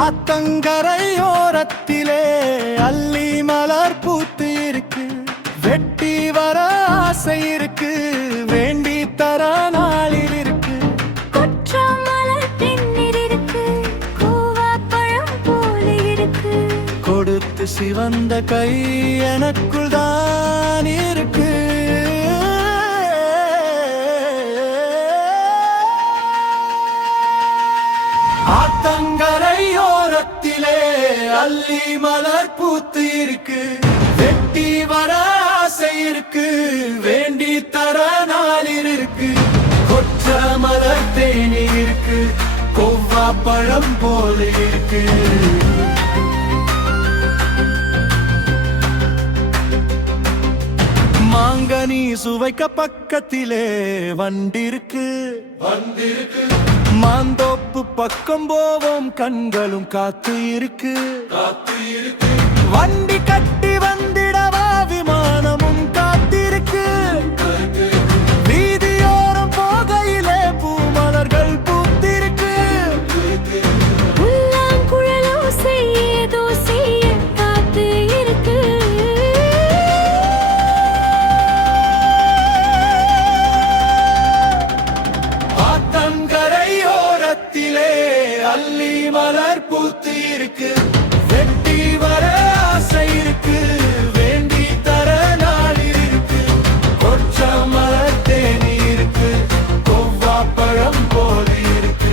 ஆத்தங்கரையோரத்திலே அல்லி மலர் பூத்து இருக்கு. வெட்டி வர ஆசை இருக்கு, வேண்டி தர நாளில் இருக்கு. கொற்றமலர் தென்னில் இருக்கு, கூவாப்பழம் போல இருக்கு. கொடுத்து சிவந்த கை எனக்குள் தான் இருக்கு. ஆத்தங்கரையோரத்திலே அல்லி மலர் பூத்து இருக்கு. வெட்டி வர ஆசை இருக்கு, வேண்டி தர நாளில் இருக்கு. கொற்ற மலர் தேனி இருக்கு, கொவ்வா பழம் போல இருக்கு. மாங்கனி சுவைக்க பக்கத்திலே வண்டிருக்கு. மாந்தோப்பு பக்கம் போவோம், கண்களும் காத்து இருக்கு. வண்டி கட்டி வந்திடவா, விமானமும் காத்திருக்கு. வீதியோரம் போகையிலே பூமலர்கள் பூத்திருக்கு. புல்லாங்குழலோசை ஏதோ செய்ய காத்து இருக்கு. ஆத்தங்கரையோரத்திலே அல்லி மலர் பூத்து இருக்கு. வெட்டி வர ஆசை இருக்கு, வேண்டி தர நாளில் இருக்கு. கொற்ற மலர் தேனி இருக்கு, கொவ்வா பழம் போல இருக்கு.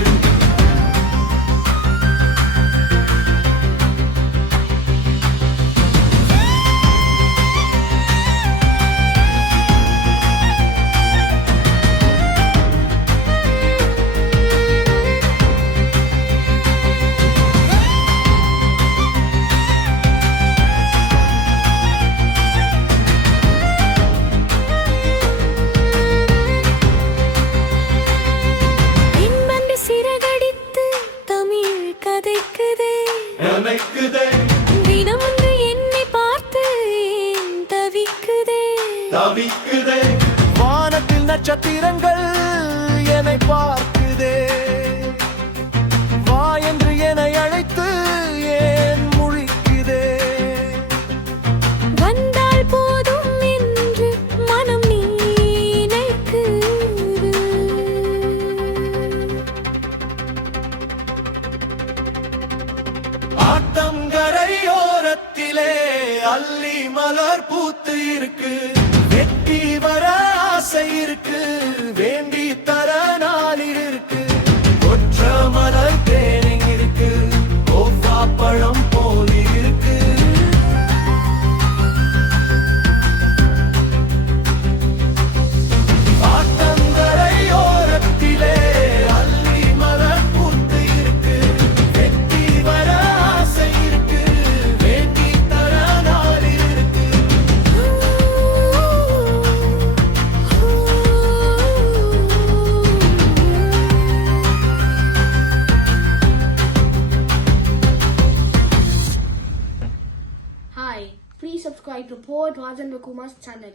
இன்பந்து சிறகடித்து தமிழ் கதைக்குதே. தினம் வந்து என்னை பார்த்து ஏன் தவிக்குதே. வானத்தில் நட்சத்திரங்கள் என்னை பார்க்குதே. வா என்று என்னை அழைத்து ஏன் முழிக்குதே. வந்தால் போதும் என்று மனம் நினைக்குது. ஆத்தங்கரையோரத்திலே அல்லி மலர் பூத்து இருக்கு. வெட்டி வர ஆசை இருக்கு, வேண்டி தர நாளில் இருக்கு. கொற்ற மலர் தேனி இருக்கு, கொவ்வா பழம் போல இருக்கு. ஆத்தங்கரையோரத்திலே அல்லி மலர் பூத்து இருக்கு. வெட்டி வர ஆசை இருக்கு, வேண்டி தர நாளில் இருக்கு. Hi, please subscribe to Poet Rajan Kumar's channel.